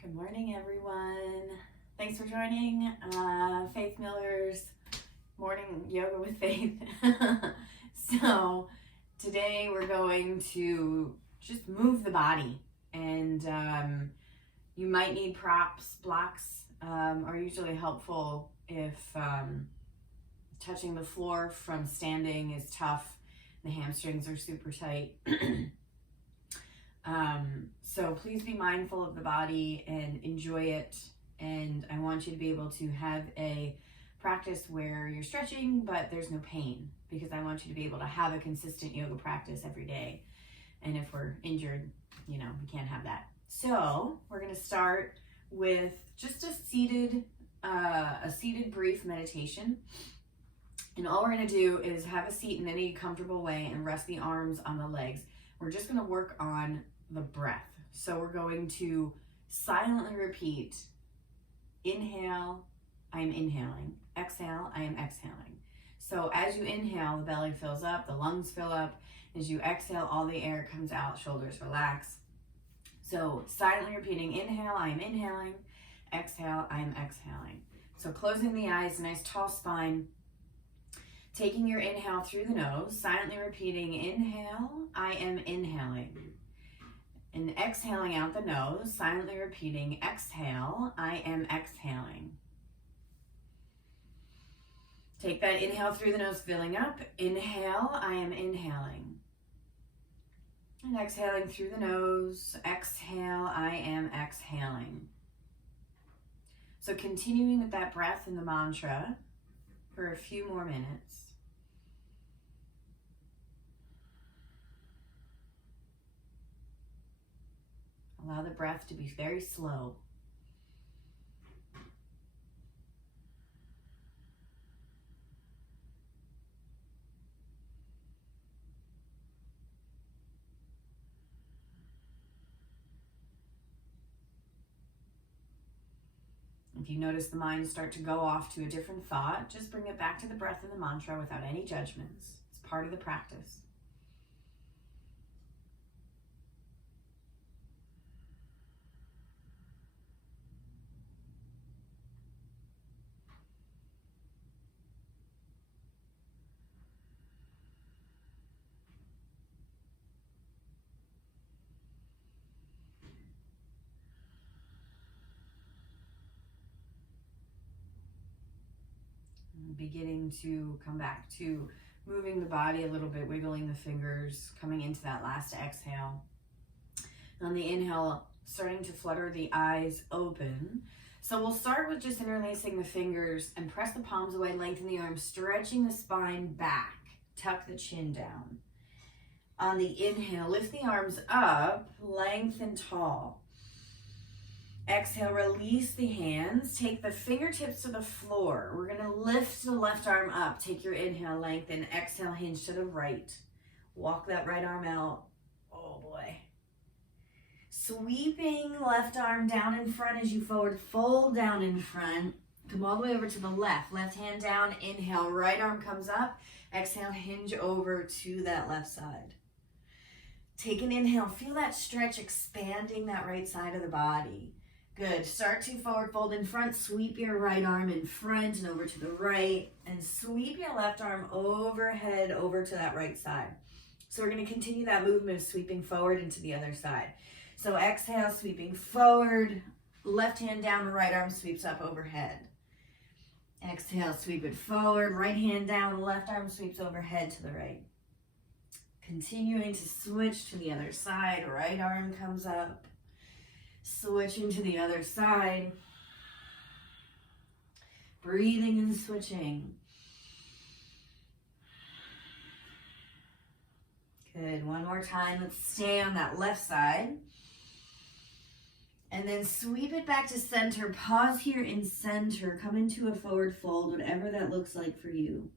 Good morning, everyone. Thanks for joining Faith Miller's Morning Yoga with Faith. So today we're going to just move the body, and you might need props. Blocks are usually helpful if touching the floor from standing is tough. The hamstrings are super tight. So please be mindful of the body and enjoy it. And I want you to be able to have a practice where you're stretching, but there's no pain, because I want you to be able to have a consistent yoga practice every day. And if we're injured, we can't have that. So we're going to start with just a seated brief meditation. And all we're going to do is have a seat in any comfortable way and rest the arms on the legs. We're just going to work on the breath. So we're going to silently repeat: inhale, I am inhaling. Exhale, I am exhaling. So as you inhale, the belly fills up, the lungs fill up. As you exhale, all the air comes out, shoulders relax. So silently repeating: inhale, I am inhaling. Exhale, I am exhaling. So closing the eyes, nice tall spine. Taking your inhale through the nose, silently repeating: inhale, I am inhaling. And exhaling out the nose, silently repeating: exhale, I am exhaling. Take that inhale through the nose, filling up. Inhale, I am inhaling. And exhaling through the nose, exhale, I am exhaling. So continuing with that breath and the mantra for a few more minutes. Allow the breath to be very slow. If you notice the mind start to go off to a different thought, just bring it back to the breath and the mantra without any judgments. It's part of the practice. Beginning to come back to moving the body a little bit, wiggling the fingers, coming into that last exhale. On the inhale, starting to flutter the eyes open. So we'll start with just interlacing the fingers and press the palms away, lengthen the arms, stretching the spine back, tuck the chin down. On the inhale, lift the arms up, lengthen tall. Exhale, release the hands. Take the fingertips to the floor. We're going to lift the left arm up. Take your inhale, lengthen. Exhale, hinge to the right. Walk that right arm out. Oh boy. Sweeping left arm down in front as you forward fold down in front. Come all the way over to the left. Left hand down. Inhale, right arm comes up. Exhale, hinge over to that left side. Take an inhale. Feel that stretch expanding that right side of the body. Good. Start to forward fold in front. Sweep your right arm in front and over to the right. And sweep your left arm overhead over to that right side. So we're going to continue that movement of sweeping forward into the other side. So exhale, sweeping forward. Left hand down, right arm sweeps up overhead. Exhale, sweep it forward. Right hand down, left arm sweeps overhead to the right. Continuing to switch to the other side. Right arm comes up. Switching to the other side. Breathing and switching. Good. One more time. Let's stay on that left side. And then sweep it back to center. Pause here in center. Come into a forward fold, whatever that looks like for you.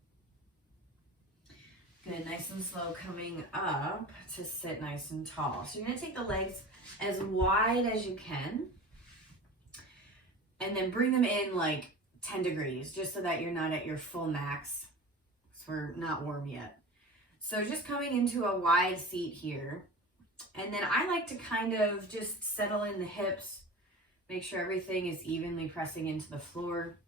Good. Nice and slow coming up to sit nice and tall. So you're going to take the legs as wide as you can, and then bring them in like 10 degrees, just so that you're not at your full max. So we're not warm yet. So just coming into a wide seat here. And then I like to kind of just settle in the hips, Make sure everything is evenly pressing into the floor.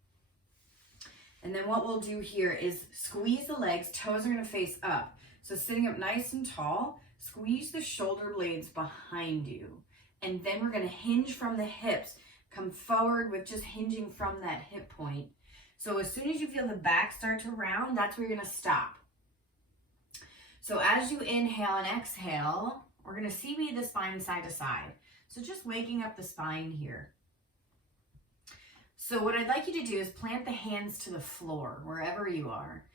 And then what we'll do here is squeeze the legs. Toes are going to face up. So sitting up nice and tall, squeeze the shoulder blades behind you. And then we're going to hinge from the hips. Come forward with just hinging from that hip point. So as soon as you feel the back start to round, that's where you're going to stop. So as you inhale and exhale, we're going to seaweed the spine side to side. So just waking up the spine here. So what I'd like you to do is plant the hands to the floor, wherever you are.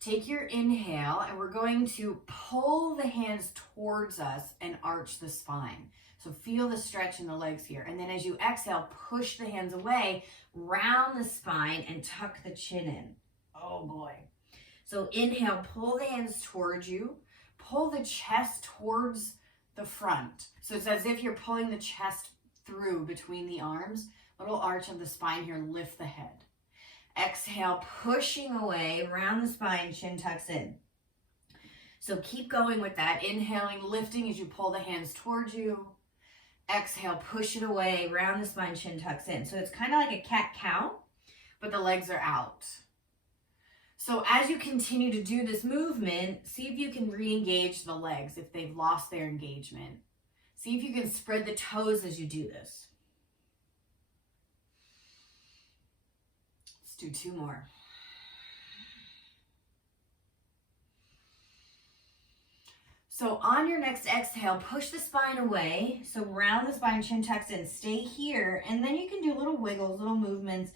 Take your inhale, and we're going to pull the hands towards us and arch the spine. So feel the stretch in the legs here. And then as you exhale, push the hands away, round the spine, and tuck the chin in. Oh boy. So inhale, pull the hands towards you. Pull the chest towards the front. So it's as if you're pulling the chest through between the arms. Little arch of the spine here, lift the head. Exhale, pushing away, round the spine, chin tucks in. So keep going with that. Inhaling, lifting as you pull the hands towards you. Exhale, push it away, round the spine, chin tucks in. So it's kind of like a cat-cow, but the legs are out. So as you continue to do this movement, see if you can re-engage the legs if they've lost their engagement. See if you can spread the toes as you do this. Do 2 more. So on your next exhale, push the spine away. So round the spine, chin tucks in, stay here. And then you can do little wiggles, little movements.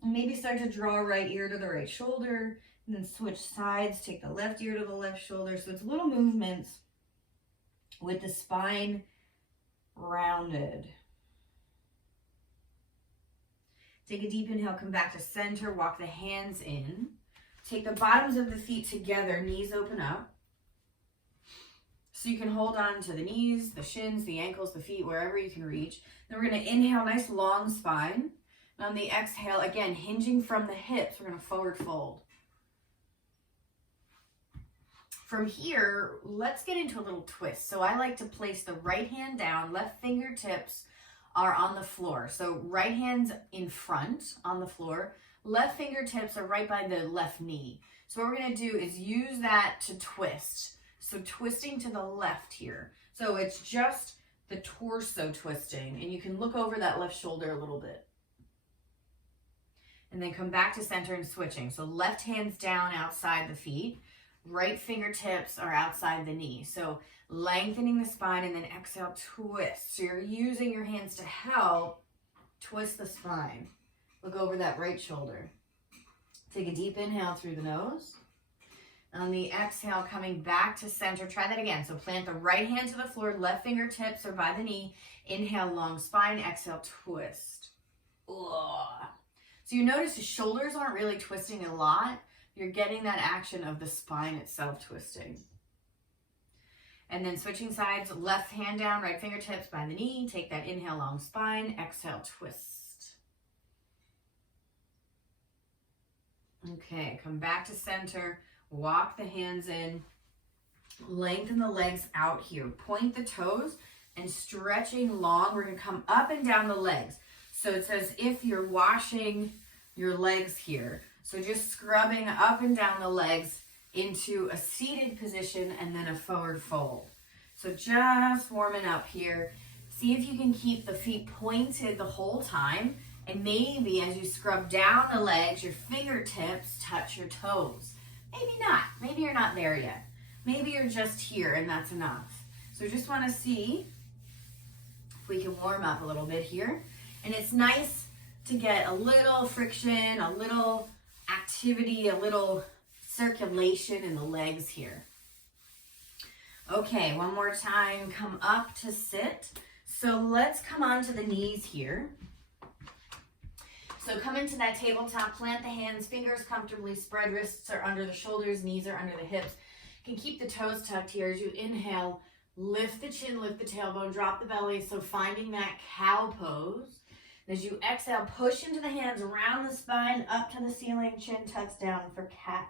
And maybe start to draw right ear to the right shoulder. And then switch sides, take the left ear to the left shoulder. So it's little movements with the spine rounded. Take a deep inhale, come back to center, walk the hands in. Take the bottoms of the feet together, knees open up. So you can hold on to the knees, the shins, the ankles, the feet, wherever you can reach. Then we're going to inhale, nice long spine. And on the exhale, again, hinging from the hips, we're going to forward fold. From here, let's get into a little twist. So I like to place the right hand down, left fingertips are on the floor. So right hand's in front on the floor. Left fingertips are right by the left knee. So what we're going to do is use that to twist. So twisting to the left here. So it's just the torso twisting. And you can look over that left shoulder a little bit. And then come back to center and switching. So left hand's down outside the feet. Right fingertips are outside the knee. So lengthening the spine and then exhale, twist. So you're using your hands to help twist the spine. Look over that right shoulder. Take a deep inhale through the nose. On the exhale, coming back to center. Try that again. So plant the right hand to the floor, left fingertips are by the knee. Inhale, long spine. Exhale, twist. Ugh. So you notice the shoulders aren't really twisting a lot. You're getting that action of the spine itself twisting. And then switching sides, left hand down, right fingertips by the knee. Take that inhale, long spine. Exhale, twist. Okay, come back to center. Walk the hands in. Lengthen the legs out here. Point the toes and stretching long. We're going to come up and down the legs. So it's as if you're washing your legs here. So just scrubbing up and down the legs into a seated position and then a forward fold. So just warming up here. See if you can keep the feet pointed the whole time. And maybe as you scrub down the legs, your fingertips touch your toes. Maybe not. Maybe you're not there yet. Maybe you're just here and that's enough. So just want to see if we can warm up a little bit here. And it's nice to get a little friction, a little activity, a little circulation in the legs here. Okay, one more time. Come up to sit. So let's come onto the knees here. So come into that tabletop, plant the hands, fingers comfortably spread, wrists are under the shoulders, knees are under the hips. You can keep the toes tucked here as you inhale, lift the chin, lift the tailbone, drop the belly. So finding that cow pose. As you exhale, push into the hands, around the spine, up to the ceiling, chin tucks down for cat.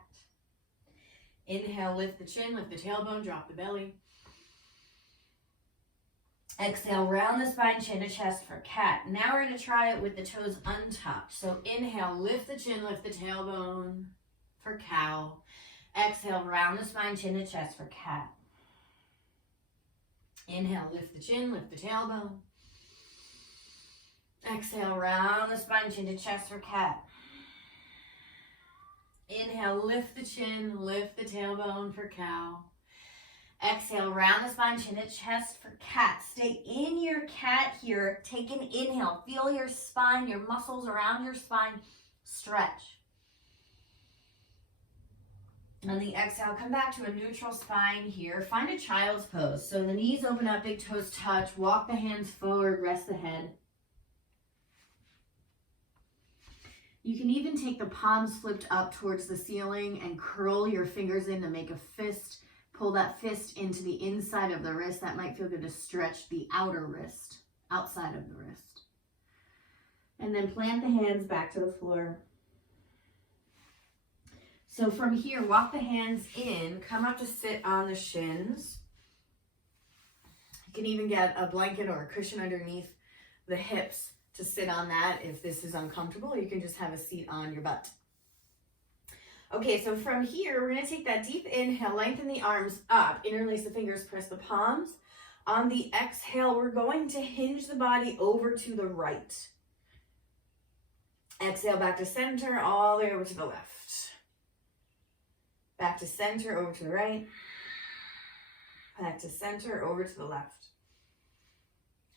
Inhale, lift the chin, lift the tailbone, drop the belly. Exhale, round the spine, chin to chest for cat. Now we're going to try it with the toes untucked. So inhale, lift the chin, lift the tailbone for cow. Exhale, round the spine, chin to chest for cat. Inhale, lift the chin, lift the tailbone. Exhale, round the spine, chin to chest for cat. Inhale, lift the chin, lift the tailbone for cow. Exhale, round the spine, chin to chest for cat. Stay in your cat here. Take an inhale. Feel your spine, your muscles around your spine stretch. On the exhale, come back to a neutral spine here. Find a child's pose. So the knees open up, big toes touch. Walk the hands forward, rest the head. You can even take the palms flipped up towards the ceiling and curl your fingers in to make a fist. Pull that fist into the inside of the wrist. That might feel good to stretch the outer wrist, outside of the wrist. And then plant the hands back to the floor. So from here, walk the hands in, come up to sit on the shins. You can even get a blanket or a cushion underneath the hips to sit on that. If this is uncomfortable, you can just have a seat on your butt. Okay, so from here, we're going to take that deep inhale, lengthen the arms up, interlace the fingers, press the palms. On the exhale, we're going to hinge the body over to the right. Exhale, back to center, all the way over to the left. Back to center, over to the right. Back to center, over to the left.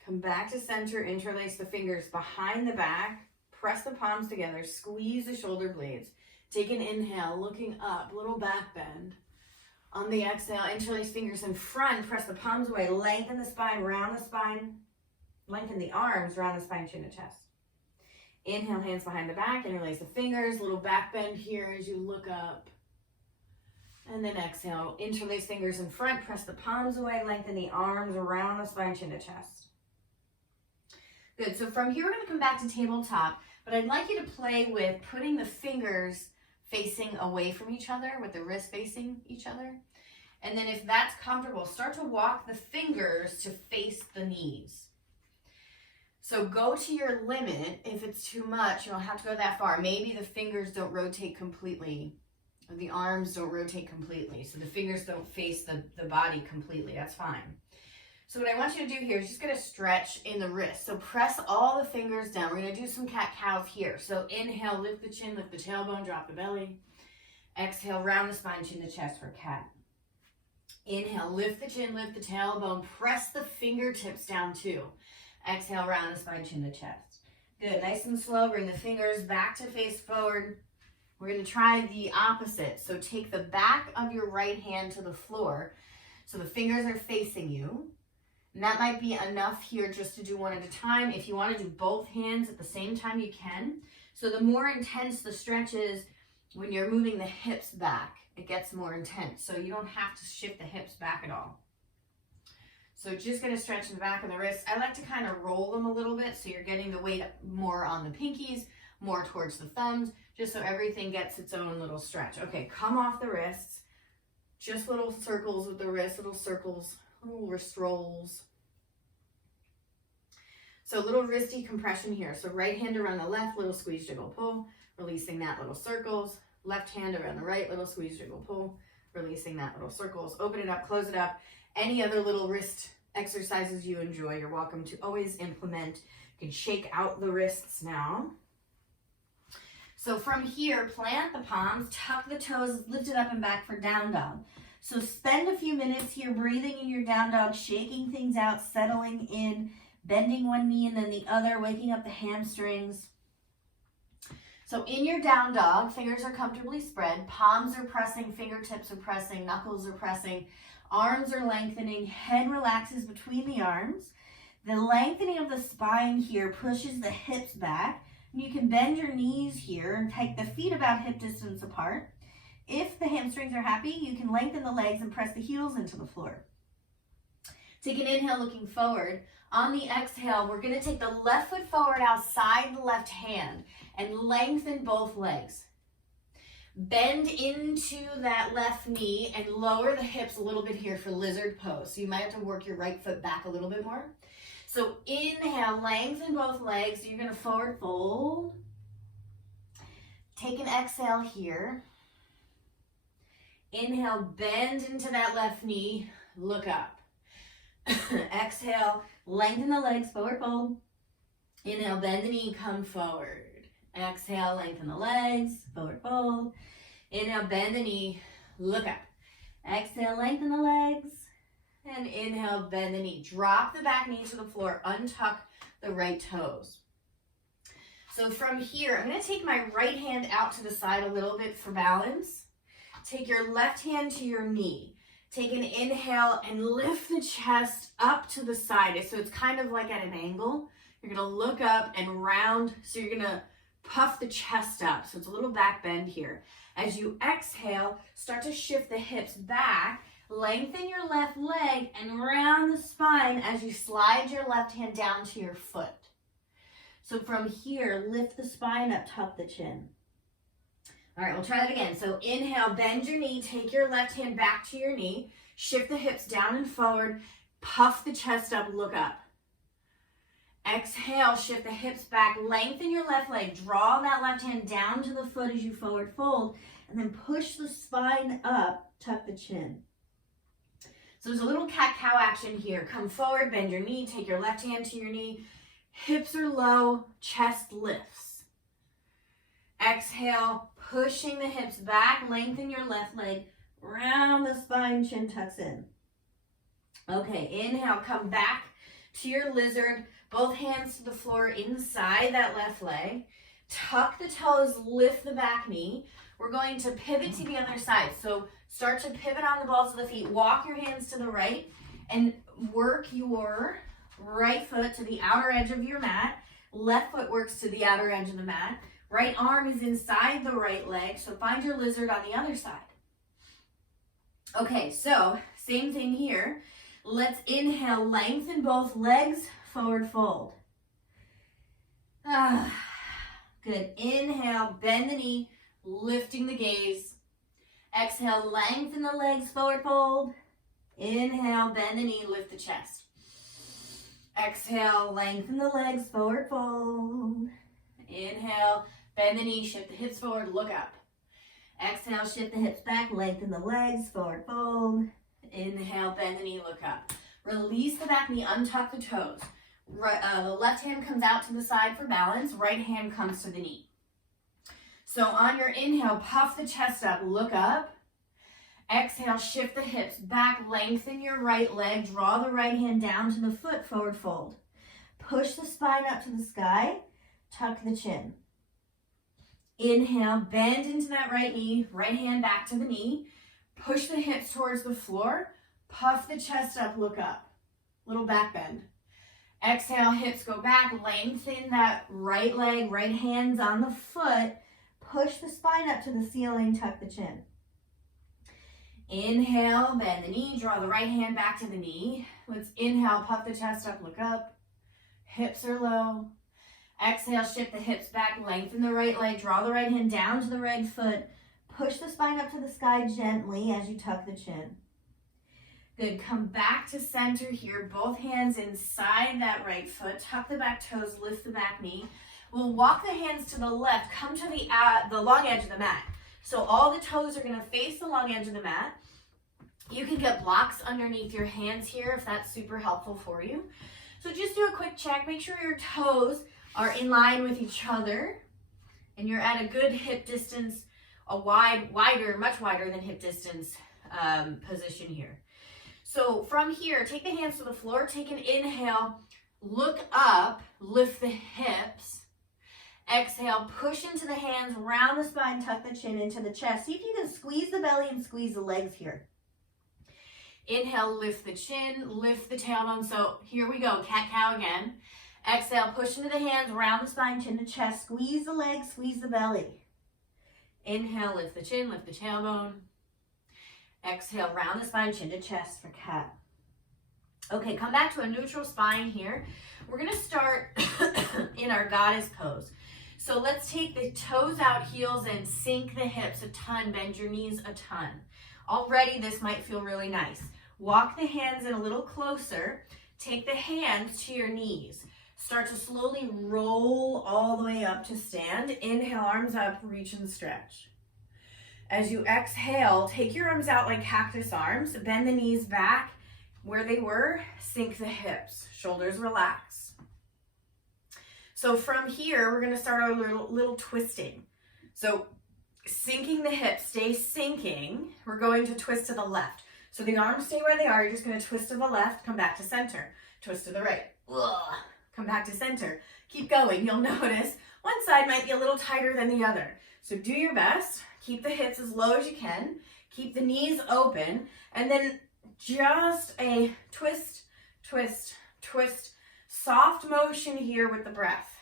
Come back to center, interlace the fingers behind the back, press the palms together, squeeze the shoulder blades. Take an inhale, looking up, little back bend. On the exhale, interlace fingers in front, press the palms away, lengthen the spine, round the spine, lengthen the arms, round the spine, chin to chest. Inhale, hands behind the back, interlace the fingers, little back bend here as you look up. And then exhale, interlace fingers in front, press the palms away, lengthen the arms around the spine, chin to chest. Good, so from here we're going to come back to tabletop, but I'd like you to play with putting the fingers facing away from each other, with the wrists facing each other. And then if that's comfortable, start to walk the fingers to face the knees. So go to your limit. If it's too much, you don't have to go that far. Maybe the fingers don't rotate completely. The arms don't rotate completely, so the fingers don't face the body completely. That's fine. So what I want you to do here is just going to stretch in the wrist. So press all the fingers down. We're going to do some cat-cows here. So inhale, lift the chin, lift the tailbone, drop the belly. Exhale, round the spine, chin to chest for cat. Inhale, lift the chin, lift the tailbone. Press the fingertips down too. Exhale, round the spine, chin to chest. Good, nice and slow. Bring the fingers back to face forward. We're going to try the opposite. So take the back of your right hand to the floor. So the fingers are facing you. And that might be enough here just to do one at a time. If you want to do both hands at the same time, you can. So the more intense the stretch is when you're moving the hips back, it gets more intense. So you don't have to shift the hips back at all. So just going to stretch the back of the wrists. I like to kind of roll them a little bit so you're getting the weight more on the pinkies, more towards the thumbs, just so everything gets its own little stretch. Okay, come off the wrists. Just little circles with the wrists, little circles, little wrist rolls. So little wristy compression here. So right hand around the left, little squeeze, jiggle, pull, releasing that, little circles. Left hand around the right, little squeeze, jiggle, pull, releasing that, little circles. Open it up, close it up. Any other little wrist exercises you enjoy, you're welcome to always implement. You can shake out the wrists now. So from here, plant the palms, tuck the toes, lift it up and back for down dog. So spend a few minutes here breathing in your down dog, shaking things out, settling in, bending one knee and then the other, waking up the hamstrings. So in your down dog, fingers are comfortably spread, palms are pressing, fingertips are pressing, knuckles are pressing, arms are lengthening, head relaxes between the arms. The lengthening of the spine here pushes the hips back. You can bend your knees here and take the feet about hip distance apart. If the hamstrings are happy, you can lengthen the legs and press the heels into the floor. Take an inhale looking forward. On the exhale, we're going to take the left foot forward outside the left hand and lengthen both legs. Bend into that left knee and lower the hips a little bit here for lizard pose. So you might have to work your right foot back a little bit more. So inhale, lengthen both legs. So you're going to forward fold. Take an exhale here. Inhale, bend into that left knee, look up. Exhale, lengthen the legs, forward fold. Inhale, bend the knee, come forward. Exhale, lengthen the legs, forward fold. Inhale, bend the knee, look up. Exhale, lengthen the legs. And inhale, bend the knee. Drop the back knee to the floor, untuck the right toes. So from here, I'm going to take my right hand out to the side a little bit for balance. Take your left hand to your knee. Take an inhale and lift the chest up to the side. So it's kind of like at an angle. You're going to look up and round. So you're going to puff the chest up. So it's a little back bend here. As you exhale, start to shift the hips back. Lengthen your left leg and round the spine as you slide your left hand down to your foot. So from here, lift the spine up, tuck the chin. All right, we'll try that again. So inhale, bend your knee, take your left hand back to your knee, shift the hips down and forward, puff the chest up, look up. Exhale, shift the hips back, lengthen your left leg, draw that left hand down to the foot as you forward fold, and then push the spine up, tuck the chin. So there's a little cat-cow action here. Come forward, bend your knee, take your left hand to your knee, hips are low, chest lifts. Exhale, pushing the hips back, lengthen your left leg, round the spine, chin tucks in. Okay, inhale, come back to your lizard, both hands to the floor inside that left leg. Tuck the toes, lift the back knee. We're going to pivot to the other side. So start to pivot on the balls of the feet. Walk your hands to the right and work your right foot to the outer edge of your mat. Left foot works to the outer edge of the mat. Right arm is inside the right leg. So find your lizard on the other side. Okay, so same thing here. Let's inhale, lengthen both legs, forward fold. Good. Inhale, bend the knee, lifting the gaze. Exhale, lengthen the legs, forward fold. Inhale, bend the knee, lift the chest. Exhale, lengthen the legs, forward fold. Inhale, bend the knee, shift the hips forward, look up. Exhale, shift the hips back, lengthen the legs, forward fold. Inhale, bend the knee, look up. Release the back knee, untuck the toes. The left hand comes out to the side for balance, right hand comes to the knee. So on your inhale, puff the chest up, look up. Exhale, shift the hips back, lengthen your right leg, draw the right hand down to the foot, forward fold. Push the spine up to the sky, tuck the chin. Inhale, bend into that right knee, right hand back to the knee. Push the hips towards the floor, puff the chest up, look up. Little back bend. Exhale, hips go back, lengthen that right leg, right hands on the foot. Push the spine up to the ceiling, tuck the chin. Inhale, bend the knee, draw the right hand back to the knee. Let's inhale, puff the chest up, look up. Hips are low. Exhale, shift the hips back, lengthen the right leg, draw the right hand down to the right foot. Push the spine up to the sky gently as you tuck the chin. Good, come back to center here, both hands inside that right foot, tuck the back toes, lift the back knee. We'll walk the hands to the left, come to the long edge of the mat. So all the toes are gonna face the long edge of the mat. You can get blocks underneath your hands here if that's super helpful for you. So just do a quick check, make sure your toes are in line with each other and you're at a good hip distance, much wider than hip distance position here. So from here, take the hands to the floor, take an inhale, look up, lift the hips. Exhale, push into the hands, round the spine, tuck the chin into the chest. See if you can squeeze the belly and squeeze the legs here. Inhale, lift the chin, lift the tailbone. So here we go, cat-cow again. Exhale, push into the hands, round the spine, chin to chest. Squeeze the legs, squeeze the belly. Inhale, lift the chin, lift the tailbone. Exhale, round the spine, chin to chest for cat. Okay, come back to a neutral spine here. We're gonna start in our goddess pose. So let's take the toes out, heels in, sink the hips a ton, bend your knees a ton. Already this might feel really nice. Walk the hands in a little closer. Take the hands to your knees. Start to slowly roll all the way up to stand. Inhale, arms up, reach and stretch. As you exhale, take your arms out like cactus arms. Bend the knees back where they were. Sink the hips. Shoulders relax. So from here, we're going to start our little twisting. So sinking the hips, stay sinking. We're going to twist to the left. So the arms stay where they are. You're just going to twist to the left, come back to center. Twist to the right. Ugh. Come back to center. Keep going. You'll notice one side might be a little tighter than the other. So do your best. Keep the hips as low as you can. Keep the knees open. And then just a twist, twist, twist. Soft motion here with the breath.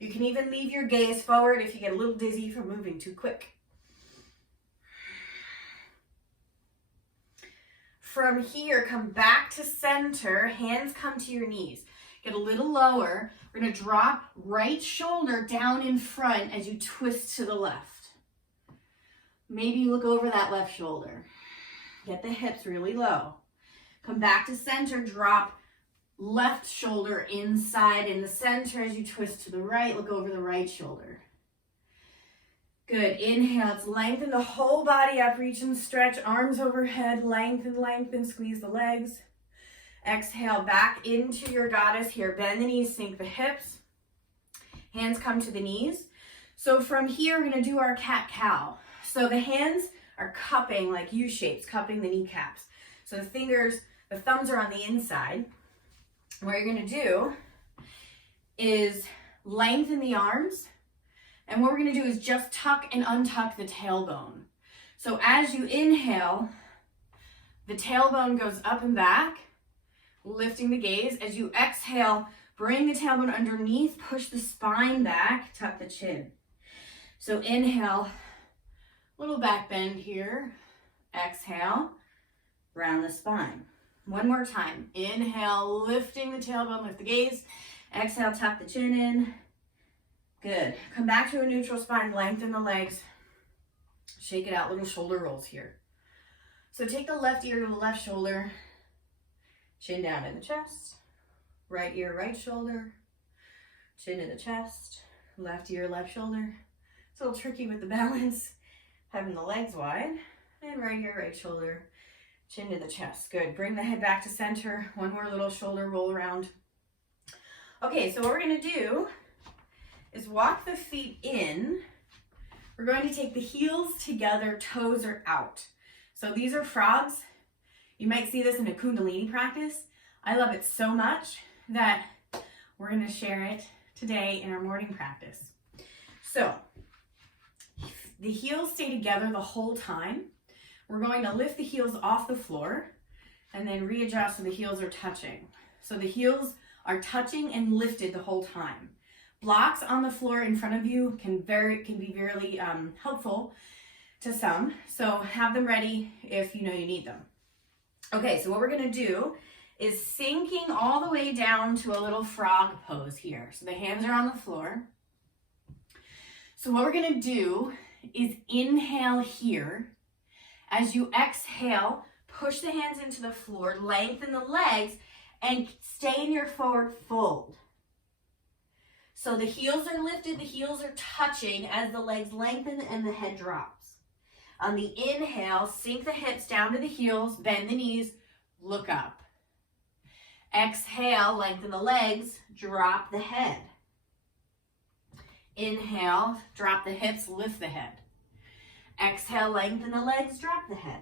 You can even leave your gaze forward if you get a little dizzy from moving too quick. From here, come back to center. Hands come to your knees. Get a little lower. We're going to drop right shoulder down in front as you twist to the left. Maybe you look over that left shoulder. Get the hips really low. Come back to center. Drop left shoulder inside in the center as you twist to the right. Look over the right shoulder. Good. Inhale. Let's lengthen the whole body up. Reach and stretch. Arms overhead. Lengthen, lengthen. Squeeze the legs. Exhale. Back into your goddess here. Bend the knees. Sink the hips. Hands come to the knees. So from here, we're going to do our cat-cow. So the hands are cupping like U-shapes, cupping the kneecaps. So the fingers, the thumbs are on the inside. What you're going to do is lengthen the arms. And what we're going to do is just tuck and untuck the tailbone. So as you inhale, the tailbone goes up and back, lifting the gaze. As you exhale, bring the tailbone underneath, push the spine back, tuck the chin. So inhale, little back bend here. Exhale, round the spine. One more time. Inhale, lifting the tailbone, lift the gaze. Exhale, tuck the chin in. Good. Come back to a neutral spine, lengthen the legs. Shake it out, little shoulder rolls here. So take the left ear to the left shoulder. Chin down in the chest. Right ear, right shoulder. Chin in the chest. Left ear, left shoulder. It's a little tricky with the balance. Having the legs wide. And right ear, right shoulder. Chin to the chest. Good. Bring the head back to center. One more little shoulder roll around. Okay, so what we're going to do is walk the feet in. We're going to take the heels together, toes are out. So these are frogs. You might see this in a Kundalini practice. I love it so much that we're going to share it today in our morning practice. So the heels stay together the whole time. We're going to lift the heels off the floor and then readjust so the heels are touching. So the heels are touching and lifted the whole time. Blocks on the floor in front of you can be very helpful to some. So have them ready if you know you need them. Okay, so what we're going to do is sinking all the way down to a little frog pose here. So the hands are on the floor. So what we're going to do is inhale here. As you exhale, push the hands into the floor, lengthen the legs, and stay in your forward fold. So the heels are lifted, the heels are touching as the legs lengthen and the head drops. On the inhale, sink the hips down to the heels, bend the knees, look up. Exhale, lengthen the legs, drop the head. Inhale, drop the hips, lift the head. Exhale, lengthen the legs, drop the head.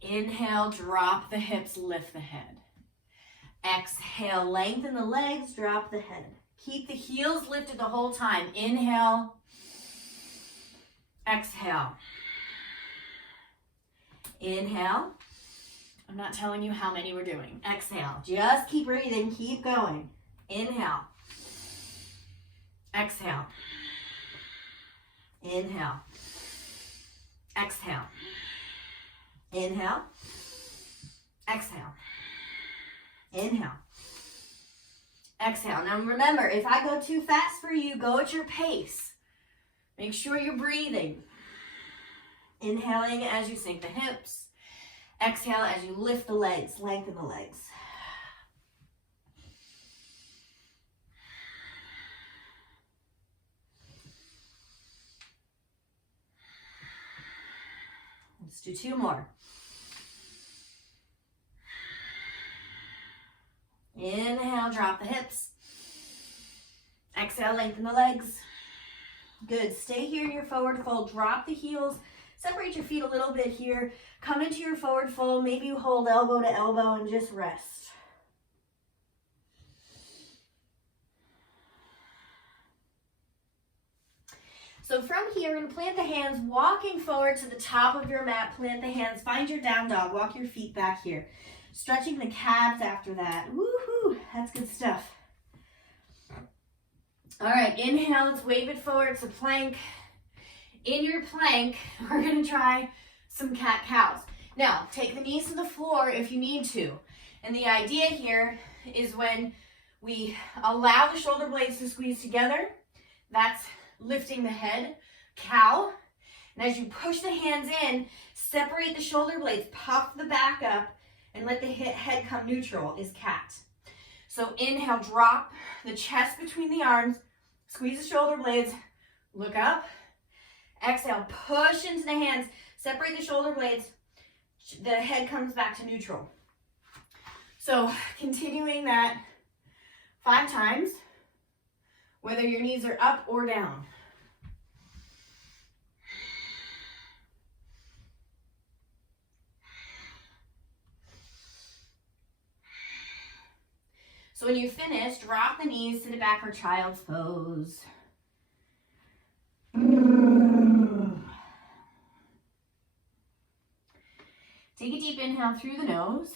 Inhale, drop the hips, lift the head. Exhale, lengthen the legs, drop the head. Keep the heels lifted the whole time. Inhale, exhale. Inhale. I'm not telling you how many we're doing. Exhale. Just keep breathing. Keep going. Inhale. Exhale. Inhale. Exhale. Inhale. Exhale. Inhale. Exhale. Now remember, if I go too fast for you, go at your pace. Make sure you're breathing. Inhaling as you sink the hips. Exhale as you lift the legs, lengthen the legs. Let's do 2 more. Inhale, drop the hips. Exhale, lengthen the legs. Good. Stay here in your forward fold. Drop the heels. Separate your feet a little bit here. Come into your forward fold. Maybe you hold elbow to elbow and just rest. So from here, we're going to plant the hands, walking forward to the top of your mat. Plant the hands. Find your down dog. Walk your feet back here. Stretching the calves after that. Woohoo! That's good stuff. All right, inhale. Let's wave it forward. It's a plank. In your plank, we're going to try some cat-cows. Now, take the knees to the floor if you need to. And the idea here is when we allow the shoulder blades to squeeze together, that's lifting the head, cow. And as you push the hands in, separate the shoulder blades, puff the back up, and let the head come neutral is cat. So inhale, drop the chest between the arms, squeeze the shoulder blades, look up. Exhale, push into the hands, separate the shoulder blades, the head comes back to neutral. So continuing that 5 times, whether your knees are up or down. So when you finish, drop the knees to the back for child's pose. Take a deep inhale through the nose.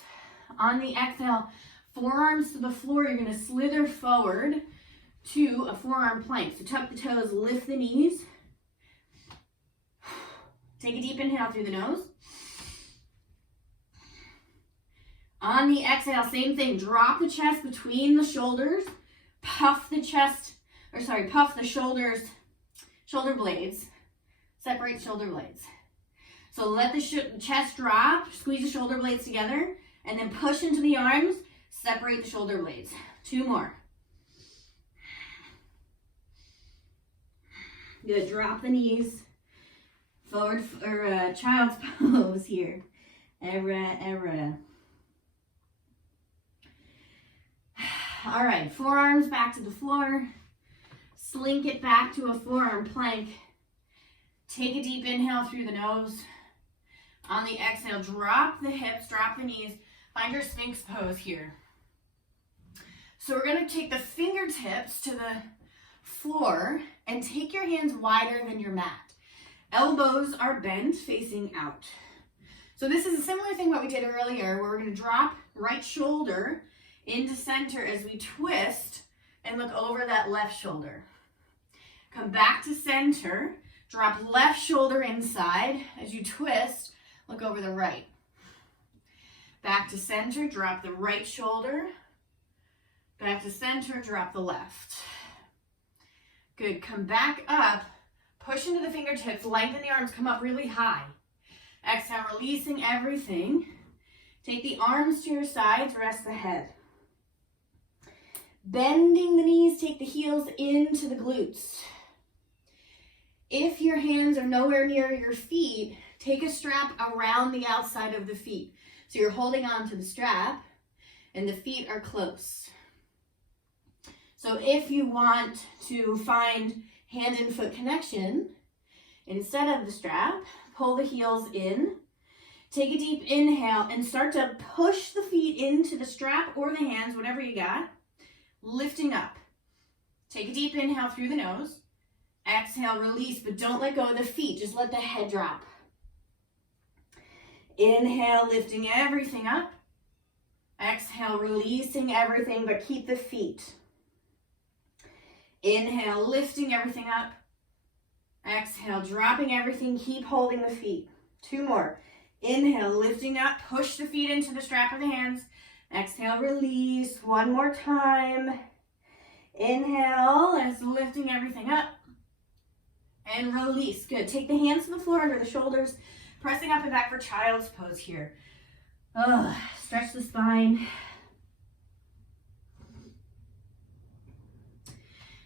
On the exhale, forearms to the floor, you're going to slither forward to a forearm plank. So tuck the toes, lift the knees. Take a deep inhale through the nose. On the exhale, same thing. Drop the chest between the shoulders. Puff the shoulders, shoulder blades. Separate shoulder blades. So let the chest drop, squeeze the shoulder blades together, and then push into the arms, separate the shoulder blades. 2 more. Good, drop the knees. Forward, or child's pose here. Era. All right, forearms back to the floor. Slink it back to a forearm plank. Take a deep inhale through the nose. On the exhale, drop the hips, drop the knees. Find your Sphinx pose here. So we're going to take the fingertips to the floor and take your hands wider than your mat. Elbows are bent, facing out. So this is a similar thing what we did earlier, where we're going to drop right shoulder into center as we twist and look over that left shoulder. Come back to center, drop left shoulder inside. As you twist, look over the right. Back to center, drop the right shoulder. Back to center, drop the left. Good, come back up, push into the fingertips, lengthen the arms, come up really high. Exhale, releasing everything. Take the arms to your sides, rest the head. Bending the knees, take the heels into the glutes. If your hands are nowhere near your feet, take a strap around the outside of the feet. So you're holding on to the strap and the feet are close. So if you want to find hand and foot connection, instead of the strap, pull the heels in. Take a deep inhale and start to push the feet into the strap or the hands, whatever you got. Lifting up. Take a deep inhale through the nose. Exhale, release, but don't let go of the feet. Just let the head drop. Inhale, lifting everything up. Exhale, releasing everything, but keep the feet. Inhale, lifting everything up. Exhale, dropping everything. Keep holding the feet. 2 more. Inhale, lifting up. Push the feet into the strap of the hands. Exhale, release. 1 more time. Inhale, and it's lifting everything up. And release. Good. Take the hands to the floor under the shoulders, pressing up and back for child's pose here. Stretch the spine.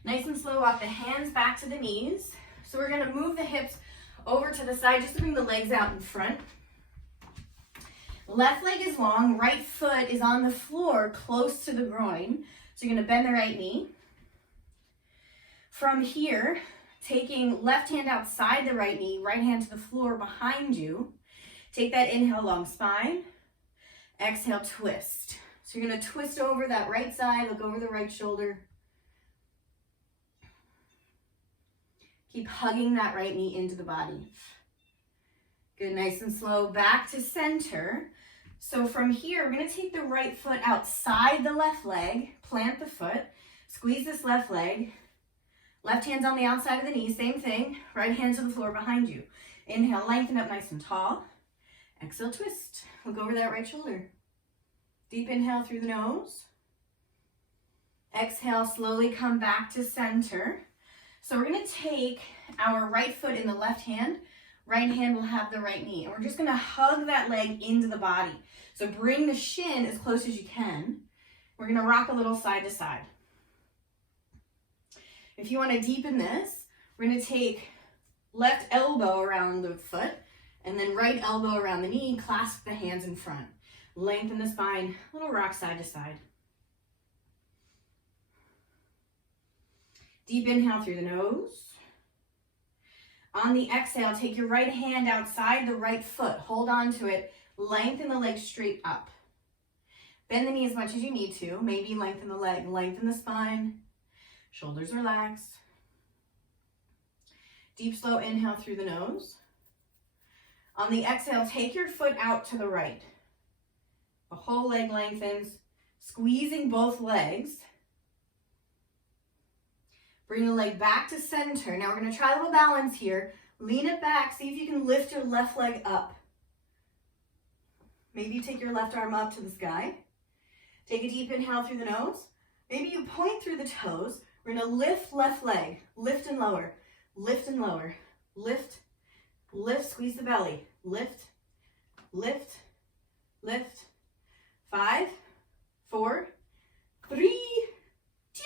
Nice and slow, walk the hands back to the knees. So we're going to move the hips over to the side just to bring the legs out in front. Left leg is long, right foot is on the floor close to the groin. So you're going to bend the right knee. From here, taking left hand outside the right knee, right hand to the floor behind you. Take that inhale, long spine. Exhale, twist. So you're going to twist over that right side, look over the right shoulder. Keep hugging that right knee into the body. Good, nice and slow, back to center. So from here, we're going to take the right foot outside the left leg, plant the foot, squeeze this left leg. Left hand's on the outside of the knee, same thing. Right hand to the floor behind you. Inhale, lengthen up nice and tall. Exhale, twist. Look over that right shoulder. Deep inhale through the nose. Exhale, slowly come back to center. So we're going to take our right foot in the left hand. Right hand will have the right knee. And we're just going to hug that leg into the body. So bring the shin as close as you can. We're going to rock a little side to side. If you want to deepen this, we're going to take left elbow around the foot and then right elbow around the knee, clasp the hands in front. Lengthen the spine, little rock side to side. Deep inhale through the nose. On the exhale, take your right hand outside the right foot. Hold on to it. Lengthen the leg straight up. Bend the knee as much as you need to. Maybe lengthen the leg, lengthen the spine. Shoulders relax. Deep, slow inhale through the nose. On the exhale, take your foot out to the right. The whole leg lengthens, squeezing both legs. Bring the leg back to center. Now we're going to try a little balance here. Lean it back. See if you can lift your left leg up. Maybe you take your left arm up to the sky. Take a deep inhale through the nose. Maybe you point through the toes. We're going to lift left leg. Lift and lower. Lift and lower. Lift. Lift. Squeeze the belly. Lift. Lift. Lift. 5, 4, 3, 2.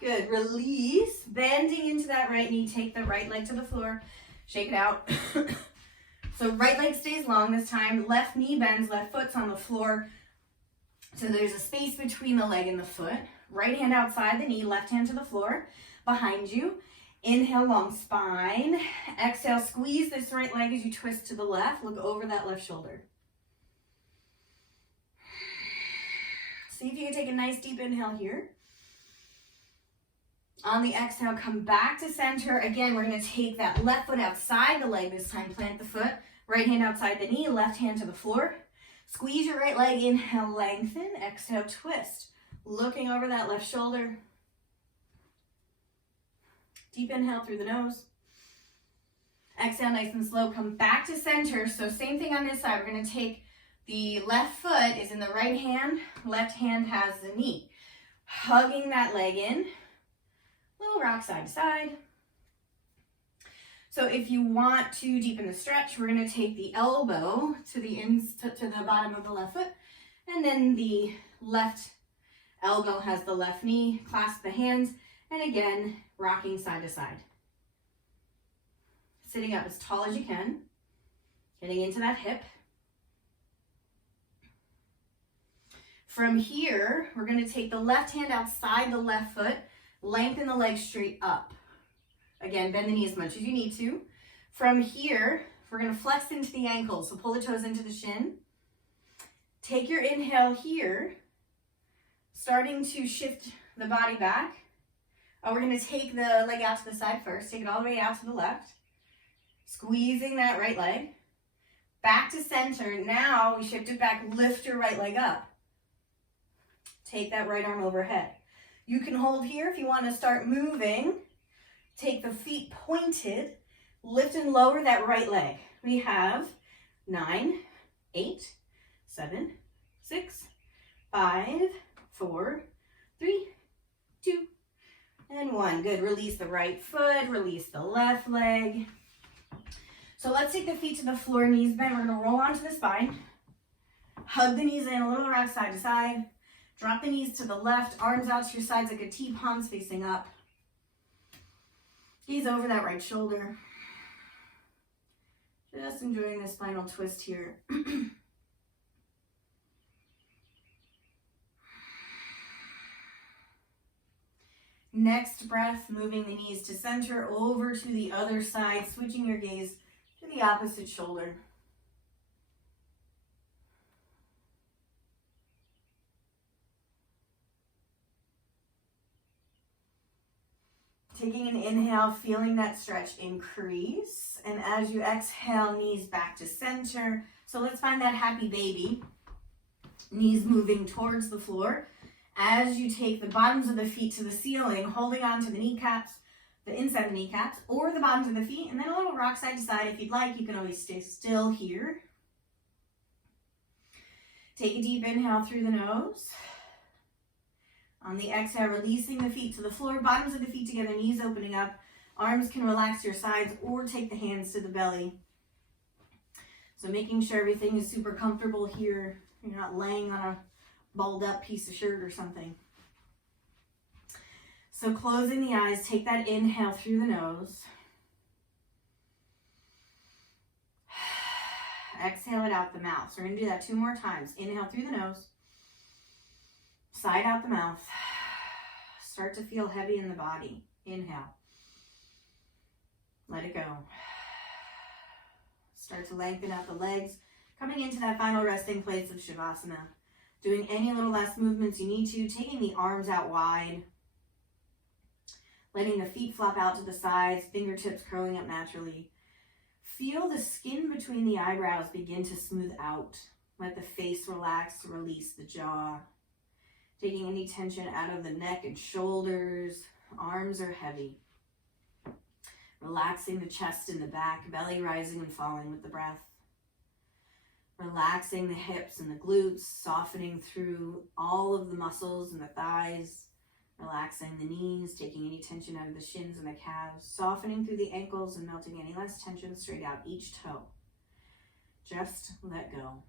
Good. Release. Bending into that right knee. Take the right leg to the floor. Shake it out. So right leg stays long this time. Left knee bends. Left foot's on the floor. So there's a space between the leg and the foot. Right hand outside the knee. Left hand to the floor. Behind you. Inhale, long spine. Exhale, squeeze this right leg as you twist to the left. Look over that left shoulder. See if you can take a nice deep inhale here. On the exhale, come back to center. Again, we're going to take that left foot outside the leg this time. Plant the foot. Right hand outside the knee. Left hand to the floor. Squeeze your right leg. Inhale, lengthen. Exhale, twist. Looking over that left shoulder. Deep inhale through the nose. Exhale, nice and slow. Come back to center. So same thing on this side. We're going to take the left foot is in the right hand. Left hand has the knee. Hugging that leg in. Little rock side to side. So if you want to deepen the stretch, we're going to take the elbow to the bottom of the left foot. And then the left elbow has the left knee. Clasp the hands. And again, rocking side to side. Sitting up as tall as you can. Getting into that hip. From here, we're going to take the left hand outside the left foot. Lengthen the leg straight up. Again, bend the knee as much as you need to. From here, we're going to flex into the ankles. So pull the toes into the shin. Take your inhale here. Starting to shift the body back. We're going to take the leg out to the side first. Take it all the way out to the left. Squeezing that right leg. Back to center. Now we shift it back. Lift your right leg up. Take that right arm overhead. You can hold here if you want to start moving. Take the feet pointed. Lift and lower that right leg. We have 9, 8, 7, 6, 5, 4, 3, 2, And 1. Good. Release the right foot, release the left leg. So let's take the feet to the floor, knees bent. We're going to roll onto the spine. Hug the knees in, a little rock side to side. Drop the knees to the left, arms out to your sides like a T, palms facing up. Gaze over that right shoulder. Just enjoying the spinal twist here. Next breath, moving the knees to center, over to the other side, switching your gaze to the opposite shoulder. Taking an inhale, feeling that stretch increase. And as you exhale, knees back to center. So let's find that happy baby. Knees moving towards the floor. As you take the bottoms of the feet to the ceiling, holding on to the kneecaps, the inside of the kneecaps, or the bottoms of the feet, and then a little rock side to side. If you'd like, you can always stay still here. Take a deep inhale through the nose. On the exhale, releasing the feet to the floor, bottoms of the feet together, knees opening up. Arms can relax to your sides or take the hands to the belly. So making sure everything is super comfortable here. You're not laying on a balled up piece of shirt or something. So closing the eyes, take that inhale through the nose. Exhale it out the mouth. So we're going to do that 2 more times. Inhale through the nose. Side out the mouth. Start to feel heavy in the body. Inhale. Let it go. Start to lengthen out the legs. Coming into that final resting place of Shavasana. Doing any little last movements you need to. Taking the arms out wide. Letting the feet flop out to the sides. Fingertips curling up naturally. Feel the skin between the eyebrows begin to smooth out. Let the face relax to release the jaw. Taking any tension out of the neck and shoulders. Arms are heavy. Relaxing the chest and the back, belly rising and falling with the breath. Relaxing the hips and the glutes, softening through all of the muscles and the thighs. Relaxing the knees, taking any tension out of the shins and the calves. Softening through the ankles and melting any less tension straight out each toe. Just let go.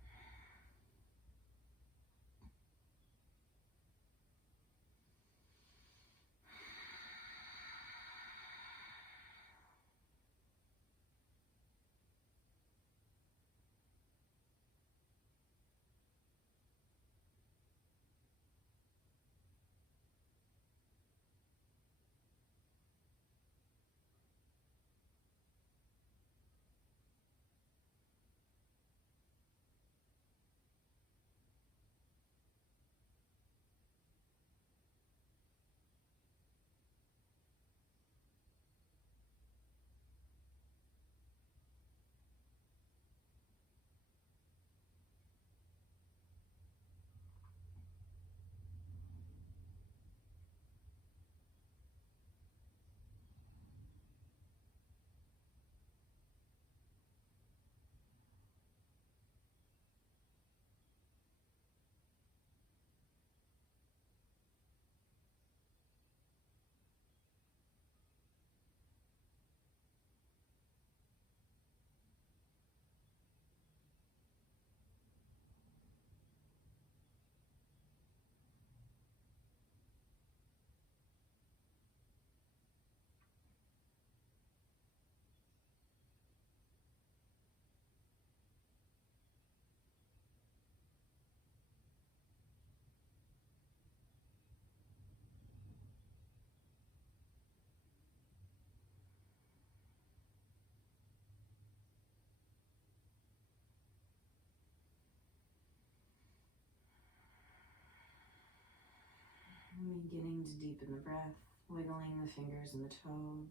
Beginning to deepen the breath, wiggling the fingers and the toes.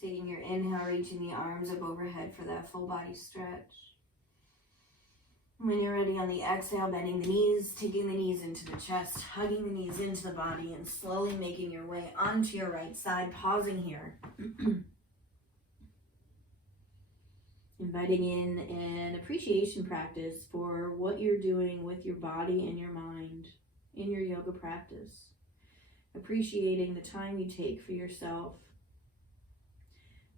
Taking your inhale, reaching the arms up overhead for that full body stretch. When you're ready on the exhale, bending the knees, taking the knees into the chest, hugging the knees into the body, and slowly making your way onto your right side, pausing here. Inviting in an appreciation practice for what you're doing with your body and your mind in your yoga practice. appreciating the time you take for yourself,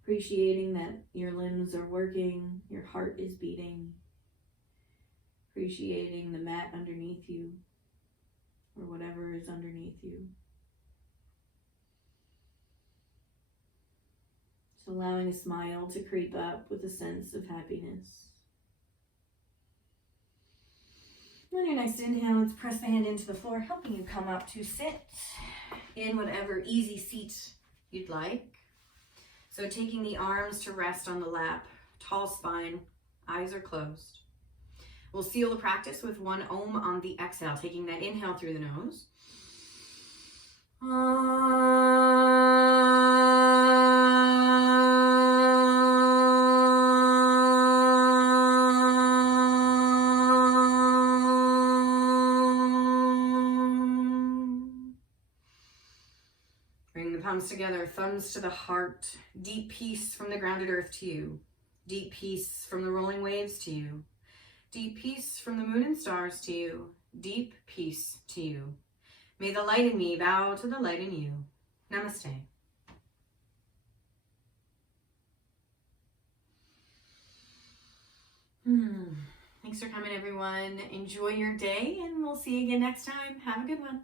appreciating that your limbs are working, your heart is beating, appreciating the mat underneath you or whatever is underneath you. Just allowing a smile to creep up with a sense of happiness. On your next inhale, let's press the hand into the floor, helping you come up to sit in whatever easy seat you'd like. So taking the arms to rest on the lap, tall spine, eyes are closed. We'll seal the practice with one Om on the exhale, taking that inhale through the nose. Bring the palms together, thumbs to the heart. Deep peace from the grounded earth to you. Deep peace from the rolling waves to you. Deep peace from the moon and stars to you. Deep peace to you. May the light in me bow to the light in you. Namaste. Thanks for coming, everyone. Enjoy your day, and we'll see you again next time. Have a good one.